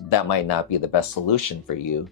that might not be the best solution for you.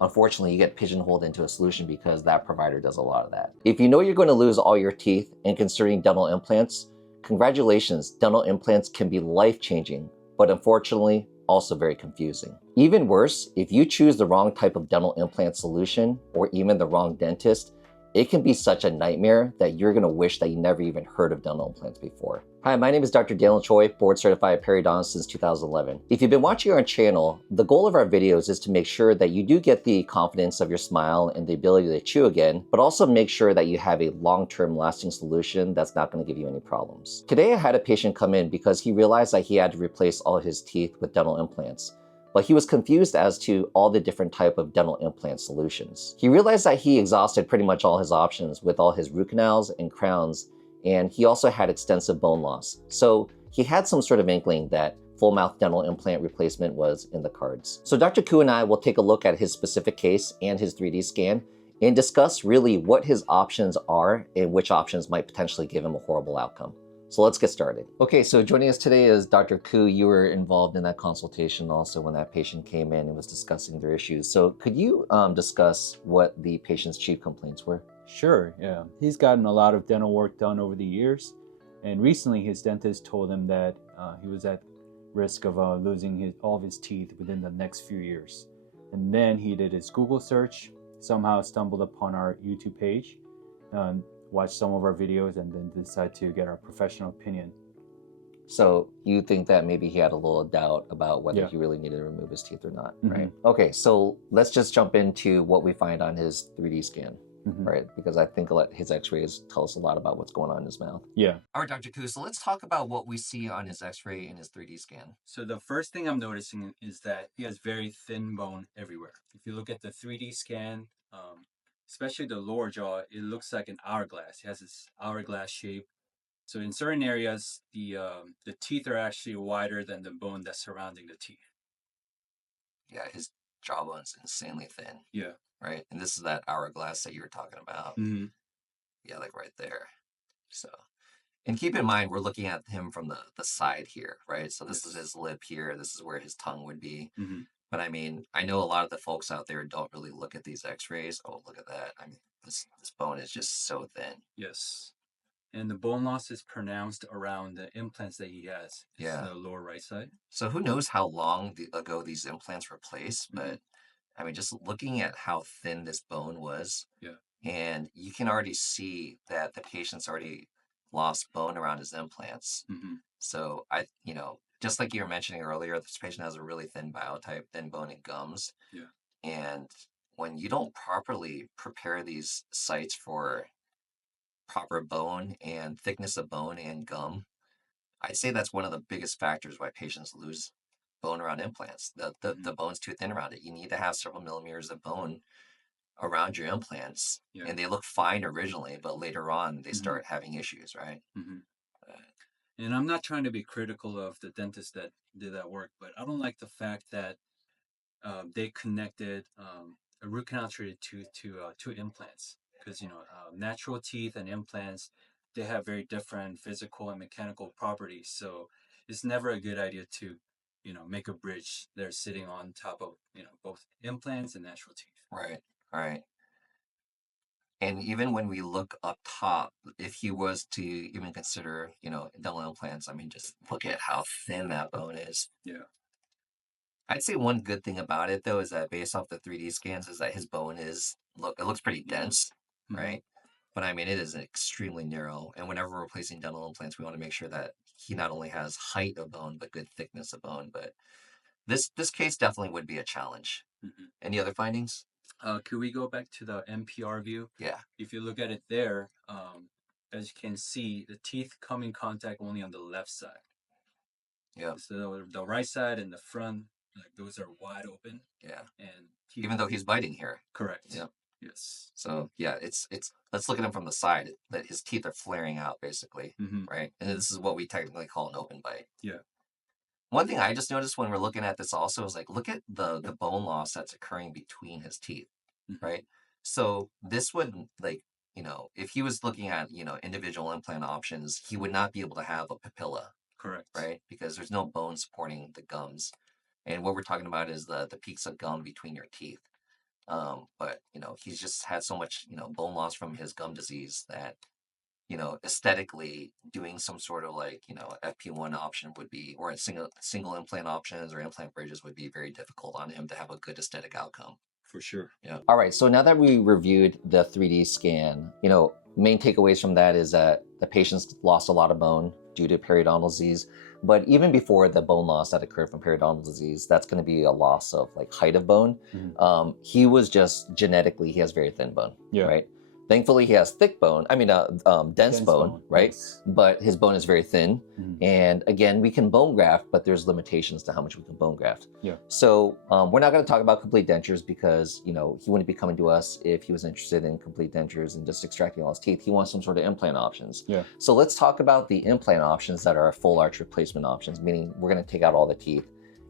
Unfortunately, you get pigeonholed into a solution because that provider does a lot of that. If you know you're going to lose all your teeth and considering dental implants, congratulations, dental implants can be life-changing, but unfortunately, also very confusing. Even worse, if you choose the wrong type of dental implant solution or even the wrong dentist, it can be such a nightmare that you're going to wish that you never even heard of dental implants before. Hi, my name is Dr. Daniel Choi, board certified periodontist since 2011. If you've been watching our channel, the goal of our videos is to make sure that you do get the confidence of your smile and the ability to chew again, but also make sure that you have a long-term lasting solution that's not going to give you any problems. Today I had a patient come in because he realized that he had to replace all his teeth with dental implants, but he was confused as to all the different type of dental implant solutions. He realized that he exhausted pretty much all his options with all his root canals and crowns, and he also had extensive bone loss. So he had some sort of inkling that full mouth dental implant replacement was in the cards. So Dr. Koo and I will take a look at his specific case and his 3D scan and discuss really what his options are and which options might potentially give him a horrible outcome. So let's get started. Okay, so joining us today is Dr. Koo. You were involved in that consultation also when that patient came in and was discussing their issues. So could you discuss what the patient's chief complaints were? Sure, yeah. He's gotten a lot of dental work done over the years, and recently his dentist told him that he was at risk of losing all of his teeth within the next few years. And then he did his Google search, somehow stumbled upon our YouTube page, watched some of our videos, and then decided to get our professional opinion. So you think that maybe he had a little doubt about whether he really needed to remove his teeth or not, right? Okay, so let's just jump into what we find on his 3D scan. Right, because I think his x-rays tell us a lot about what's going on in his mouth. Yeah. All right, Dr. Koo, so let's talk about what we see on his x-ray and his 3D scan. So the first thing I'm noticing is that he has very thin bone everywhere. If you look at the 3D scan, especially the lower jaw, it looks like an hourglass. It has this hourglass shape. So in certain areas, the teeth are actually wider than the bone that's surrounding the teeth. Yeah, his jawbone's insanely thin. Yeah. Right, and this is that hourglass that you were talking about. Yeah, like right there. So, and keep in mind, we're looking at him from the side here, right? So this is his lip here. This is where his tongue would be. But I mean, I know a lot of the folks out there don't really look at these x-rays. Oh, look at that. I mean, this bone is just so thin. Yes. And the bone loss is pronounced around the implants that he has. Yeah. The lower right side. So who knows how long ago these implants were placed, but I mean, just looking at how thin this bone was, and you can already see that the patient's already lost bone around his implants. So just like you were mentioning earlier, this patient has a really thin biotype, thin bone and gums. Yeah. And when you don't properly prepare these sites for proper bone and thickness of bone and gum, I'd say that's one of the biggest factors why patients lose bone around implants. The bone's too thin around it. You need to have several millimeters of bone around your implants, and they look fine originally, but later on they start having issues, right? And I'm not trying to be critical of the dentist that did that work, but I don't like the fact that they connected a root canal treated tooth to implants, because natural teeth and implants, they have very different physical and mechanical properties. So it's never a good idea to make a bridge they're sitting on top of both implants and natural teeth. Right. And even when we look up top, if he was to even consider, dental implants, I mean, just look at how thin that bone is. Yeah. I'd say one good thing about it, though, is that based off the 3D scans, is that his bone it looks pretty dense, right? But I mean, it is extremely narrow. And whenever we're placing dental implants, we want to make sure that he not only has height of bone, but good thickness of bone. But this case definitely would be a challenge. Any other findings? Could we go back to the MPR view? Yeah. If you look at it there, as you can see, the teeth come in contact only on the left side. Yeah. So the right side and the front, like those are wide open. Yeah. And even though he's biting here. Correct. Yeah. Yes. So yeah, it's let's look at him from the side. That his teeth are flaring out basically, right? And this is what we technically call an open bite. Yeah. One thing I just noticed when we're looking at this also is look at the bone loss that's occurring between his teeth, right? So this would if he was looking at individual implant options, he would not be able to have a papilla. Correct. Right? Because there's no bone supporting the gums. And what we're talking about is the peaks of gum between your teeth. But he's just had so much bone loss from his gum disease that aesthetically doing some sort of like FP1 option would be, or a single implant options or implant bridges would be very difficult on him to have a good aesthetic outcome. For sure. Yeah. All right. So now that we reviewed the 3D scan, main takeaways from that is that the patients lost a lot of bone due to periodontal disease. But even before the bone loss that occurred from periodontal disease, that's going to be a loss of like height of bone. He was just genetically, he has very thin bone, right? Thankfully, he has thick bone. I mean, dense bone, right? Yes. But his bone is very thin. And again, we can bone graft, but there's limitations to how much we can bone graft. Yeah. So we're not going to talk about complete dentures because, he wouldn't be coming to us if he was interested in complete dentures and just extracting all his teeth. He wants some sort of implant options. Yeah. So let's talk about the implant options that are full arch replacement options, meaning we're going to take out all the teeth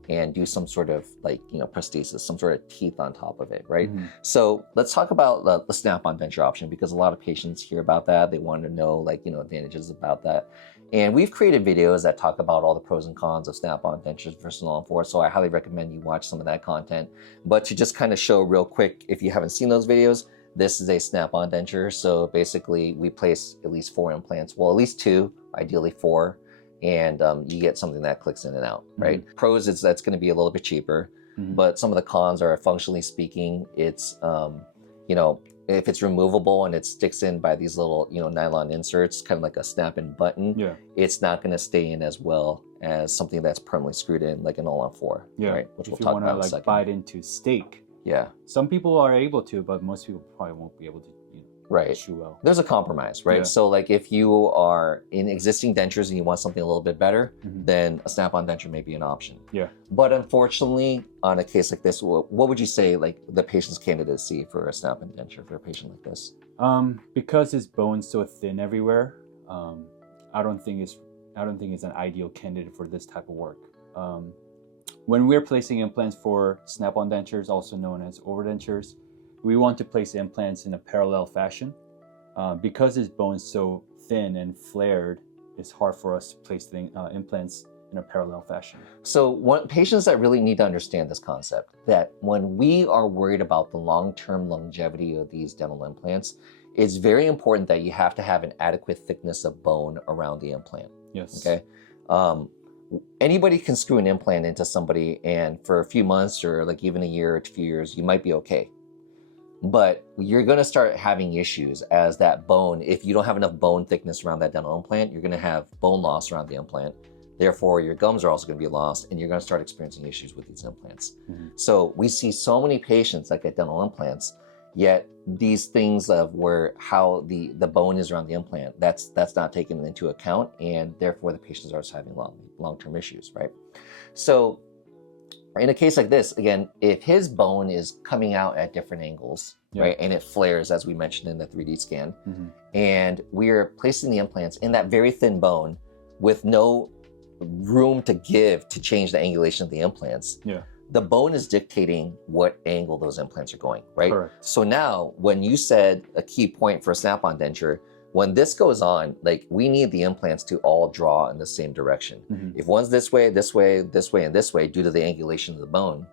and do some sort of like, prosthesis, some sort of teeth on top of it, right? So let's talk about the snap-on denture option because a lot of patients hear about that. They want to know like, advantages about that. And we've created videos that talk about all the pros and cons of snap-on dentures versus All-on-4. So I highly recommend you watch some of that content. But to just kind of show real quick, if you haven't seen those videos, this is a snap-on denture. So basically we place at least 4 implants, well, at least 2, ideally 4. And you get something that clicks in and out, right? Pros is that's going to be a little bit cheaper, but some of the cons are functionally speaking, it's, if it's removable and it sticks in by these little, nylon inserts, kind of like a snap-in button, it's not going to stay in as well as something that's permanently screwed in, like an All-on-4, right? Which if we'll you talk want about to in a like second. bite into steak, some people are able to, but most people probably won't be able to. Chew well. There's a compromise, right? So like if you are in existing dentures and you want something a little bit better, then a snap-on denture may be an option. But unfortunately, on a case like this, what would you say like the patient's candidacy for a snap-on denture for a patient like this? Because his bone's so thin everywhere, I don't think it's an ideal candidate for this type of work. When we're placing implants for snap-on dentures, also known as overdentures, we want to place implants in a parallel fashion. Because his bone's so thin and flared, it's hard for us to place the implants in a parallel fashion. So patients that really need to understand this concept, that when we are worried about the long-term longevity of these dental implants, it's very important that you have to have an adequate thickness of bone around the implant. Yes. Okay. Anybody can screw an implant into somebody and for a few months or like even a year or 2 years, you might be okay. But you're going to start having issues as that bone, if you don't have enough bone thickness around that dental implant, you're going to have bone loss around the implant. Therefore, your gums are also going to be lost and you're going to start experiencing issues with these implants. So we see so many patients that get dental implants, yet these things of how the bone is around the implant, that's not taken into account, and therefore the patients are having long-term issues, right? So in a case like this, again, if his bone is coming out at different angles, right, and it flares, as we mentioned in the 3D scan, and we're placing the implants in that very thin bone with no room to change the angulation of the implants, the bone is dictating what angle those implants are going, right? Correct. So now, when you said a key point for a snap-on denture, when this goes on, like we need the implants to all draw in the same direction. If one's this way, this way, this way, and this way, due to the angulation of the bone,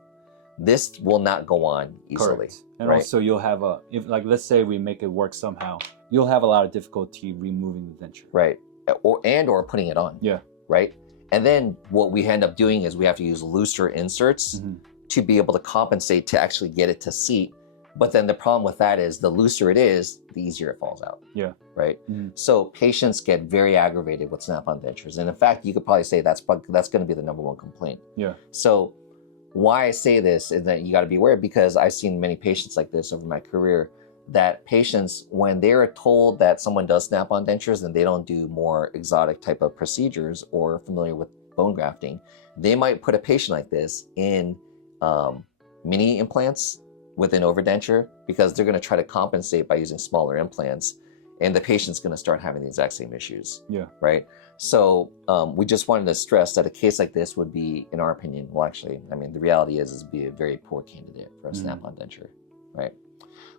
this will not go on easily. Correct. And also you'll have let's say we make it work somehow, you'll have a lot of difficulty removing the denture. Right. Or putting it on. Right. And then what we end up doing is we have to use looser inserts to be able to compensate to actually get it to seat. But then the problem with that is the looser it is, the easier it falls out. Right. So patients get very aggravated with snap-on dentures. And in fact, you could probably say that's going to be the #1 complaint. So why I say this is that you got to be aware, because I've seen many patients like this over my career, that patients, when they're told that someone does snap-on dentures and they don't do more exotic type of procedures or familiar with bone grafting, they might put a patient like this in mini implants with an overdenture because they're going to try to compensate by using smaller implants, and the patient's going to start having the exact same issues. Right. So we just wanted to stress that a case like this would be, in our opinion, well, actually, I mean, the reality is be a very poor candidate for a snap-on denture. Right.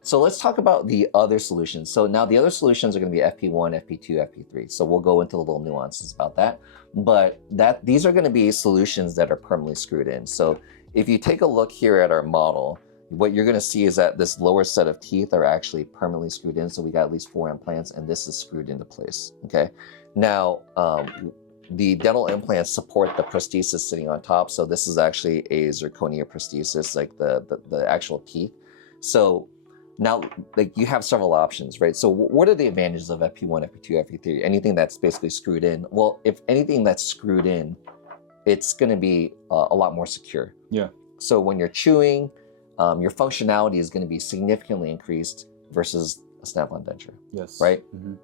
So let's talk about the other solutions. So now the other solutions are going to be FP1, FP2, FP3. So we'll go into the little nuances about that. But these are going to be solutions that are permanently screwed in. So if you take a look here at our model, what you're going to see is that this lower set of teeth are actually permanently screwed in. So we got at least 4 implants, and this is screwed into place. Okay. Now, the dental implants support the prosthesis sitting on top. So this is actually a zirconia prosthesis, like the actual teeth. So now, like, you have several options, right? So what are the advantages of FP1, FP2, FP3? Anything that's basically screwed in. Well, if anything that's screwed in, it's going to be a lot more secure. Yeah. So when you're chewing, your functionality is going to be significantly increased versus a snap-on denture. Yes. Right? Mm-hmm.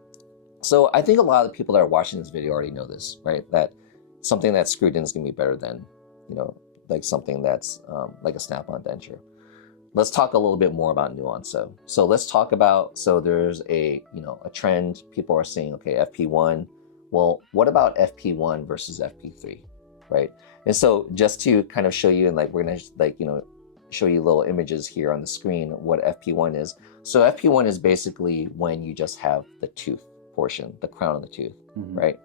So I think a lot of the people that are watching this video already know this, right? That something that's screwed in is going to be better than, like something that's like a snap-on denture. Let's talk a little bit more about nuance. So let's talk about, so there's a trend. People are saying, okay, FP1. Well, what about FP1 versus FP3, right? And so just to kind of show you, and like we're gonna show you little images here on the screen what FP1 is. So FP1 is basically when you just have the tooth portion, the crown of the tooth, Mm-hmm. right?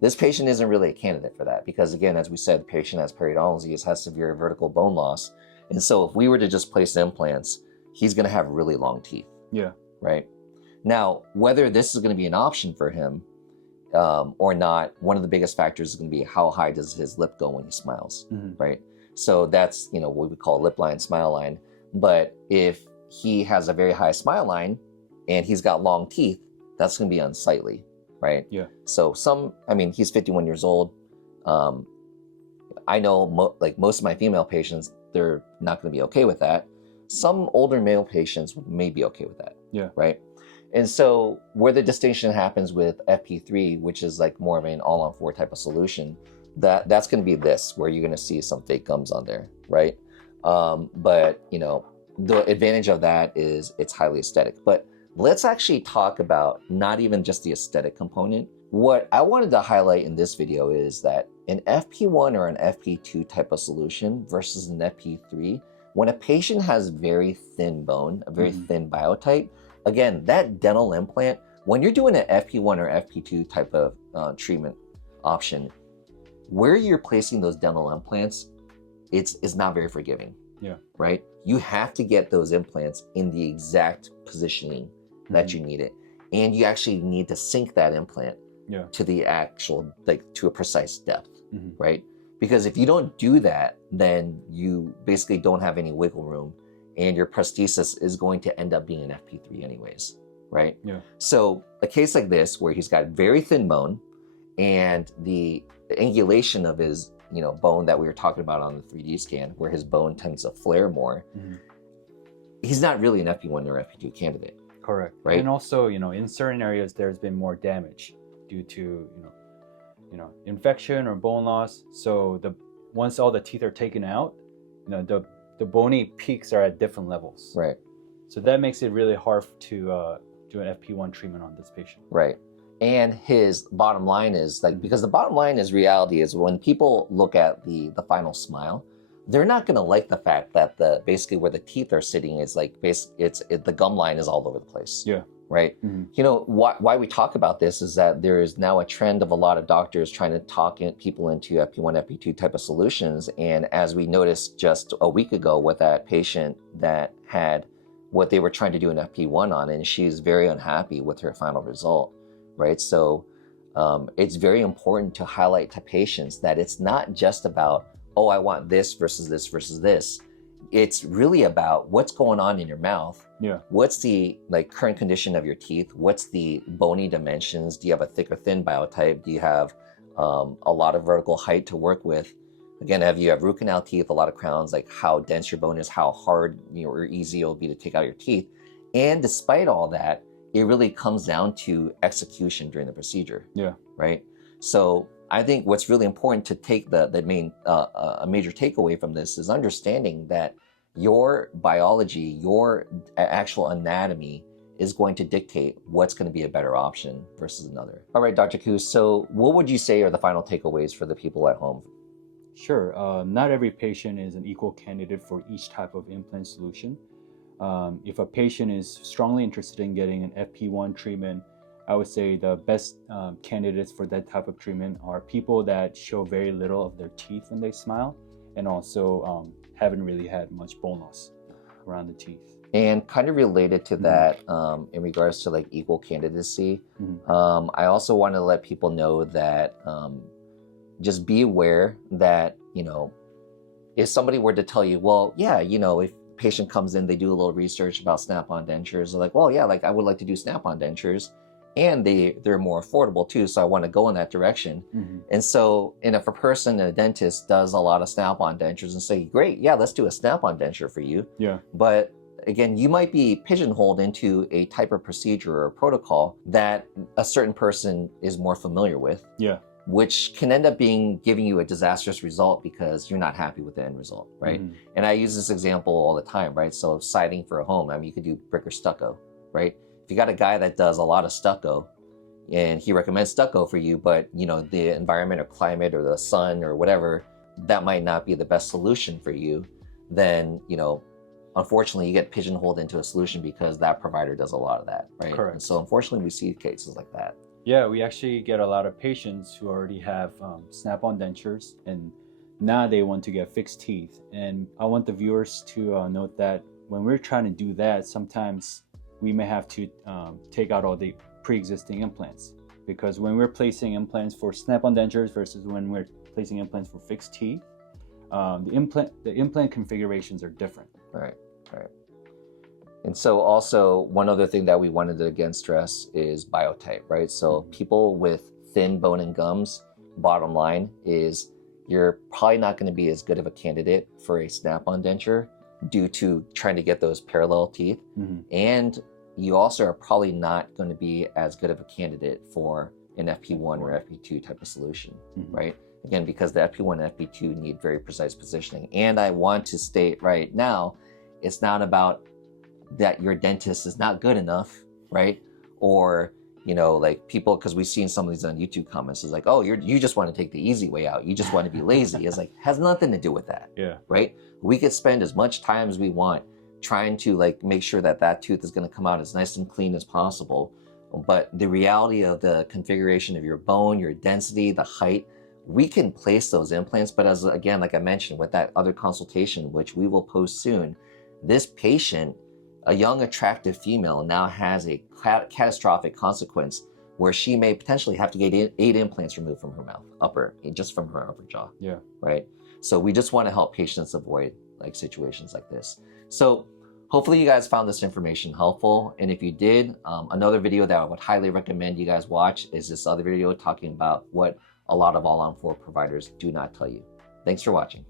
This patient isn't really a candidate for that because, again, as we said, the patient has periodontology, has severe vertical bone loss. And so if we were to just place implants, he's going to have really long teeth. Yeah. Right. Now, whether this is going to be an option for him or not, one of the biggest factors is going to be how high does his lip go when he smiles. Mm-hmm. Right. So that's, what we call lip line, smile line. But if he has a very high smile line and he's got long teeth, that's going to be unsightly. Right. Yeah. So he's 51 years old. I know most of my female patients, they're not going to be okay with that. Some older male patients may be okay with that. Yeah. Right. And so where the distinction happens with FP3, which is like more of an all-on-4 type of solution, that's going to be this, where you're going to see some fake gums on there. Right. But the advantage of that is it's highly aesthetic. But let's actually talk about not even just the aesthetic component. What I wanted to highlight in this video is that an FP1 or an FP2 type of solution versus an FP3, when a patient has very thin bone, a very thin biotype, again, that dental implant, when you're doing an FP1 or FP2 type of treatment option, where you're placing those dental implants, it's not very forgiving. Yeah. Right? You have to get those implants in the exact positioning that you need it. And you actually need to sink that implant to the actual, to a precise depth, right? Because if you don't do that, then you basically don't have any wiggle room and your prosthesis is going to end up being an FP3 anyways, right? Yeah. So a case like this where he's got very thin bone and the angulation of his, bone that we were talking about on the 3D scan, where his bone tends to flare more, he's not really an FP1 or FP2 candidate. Correct. Right. And also, in certain areas, there's been more damage due to, infection or bone loss. So once all the teeth are taken out, the bony peaks are at different levels. Right. So that makes it really hard to do an FP1 treatment on this patient. Right. And his bottom line is because the bottom line is reality is when people look at the final smile, they're not going to like the fact that basically where the teeth are sitting is the gum line is all over the place. Yeah. Right. Why we talk about this is that there is now a trend of a lot of doctors trying to talk people into FP1, FP2 type of solutions. And as we noticed just a week ago with that patient that had what they were trying to do an FP1 on, and she's very unhappy with her final result. Right. So it's very important to highlight to patients that it's not just about, oh, I want this versus this versus this. It's really about what's going on in your mouth. Yeah. What's the current condition of your teeth? What's the bony dimensions? Do you have a thick or thin biotype? Do you have a lot of vertical height to work with? Again, if you have root canal teeth, a lot of crowns, how dense your bone is, how hard or easy it'll be to take out your teeth. And despite all that, it really comes down to execution during the procedure. Yeah. Right. So I think what's really important to take the main a major takeaway from this is understanding that your biology, your actual anatomy is going to dictate what's going to be a better option versus another. All right, Dr. Koo, so what would you say are the final takeaways for the people at home? Sure. Not every patient is an equal candidate for each type of implant solution. If a patient is strongly interested in getting an FP1 treatment, I would say the best candidates for that type of treatment are people that show very little of their teeth when they smile, and also haven't really had much bone loss around the teeth. And kind of related to that, in regards to like equal candidacy, I also want to let people know that just be aware that, you know, if somebody were to tell you, well, yeah, you know, if a patient comes in, they do a little research about snap-on dentures, they're like, well, yeah, like I would like to do snap-on dentures, and they're more affordable too, so I want to go in that direction. And so, and if a person, a dentist, does a lot of snap-on dentures and say, great, yeah, let's do a snap-on denture for you. Yeah. But again, you might be pigeonholed into a type of procedure or protocol that a certain person is more familiar with. Yeah. Which can end up giving you a disastrous result because you're not happy with the end result, right? And I use this example all the time, right? So siding for a home, I mean, you could do brick or stucco, right? If you got a guy that does a lot of stucco and he recommends stucco for you, but you know, the environment or climate or the sun or whatever, that might not be the best solution for you, then, you know, unfortunately you get pigeonholed into a solution because that provider does a lot of that, right? Correct. And so unfortunately we see cases like that. Yeah, we actually get a lot of patients who already have snap-on dentures, and now they want to get fixed teeth. And I want the viewers to note that when we're trying to do that, sometimes we may have to take out all the pre-existing implants, because when we're placing implants for snap-on dentures versus when we're placing implants for fixed teeth, the implant configurations are different. Right. And so also one other thing that we wanted to again stress is biotype, right? So people with thin bone and gums, bottom line is you're probably not going to be as good of a candidate for a snap-on denture due to trying to get those parallel teeth. And you also are probably not going to be as good of a candidate for an FP1 or FP2 type of solution, right? Again, because the FP1 and FP2 need very precise positioning. And I want to state right now, it's not about that your dentist is not good enough, right? Or, you know, like people, because we've seen some of these on YouTube comments, is like, oh, you just want to take the easy way out. You just want to be lazy. It's like, has nothing to do with that. Yeah. Right? We could spend as much time as we want trying to like make sure that that tooth is going to come out as nice and clean as possible. But the reality of the configuration of your bone, your density, the height, we can place those implants. But as again, like I mentioned, with that other consultation, which we will post soon, this patient, a young, attractive female, now has a catastrophic consequence where she may potentially have to get 8 implants removed from her mouth, just from her upper jaw. Yeah. Right. So we just want to help patients avoid like situations like this. So hopefully you guys found this information helpful. And if you did, another video that I would highly recommend you guys watch is this other video talking about what a lot of all-on-4 providers do not tell you. Thanks for watching.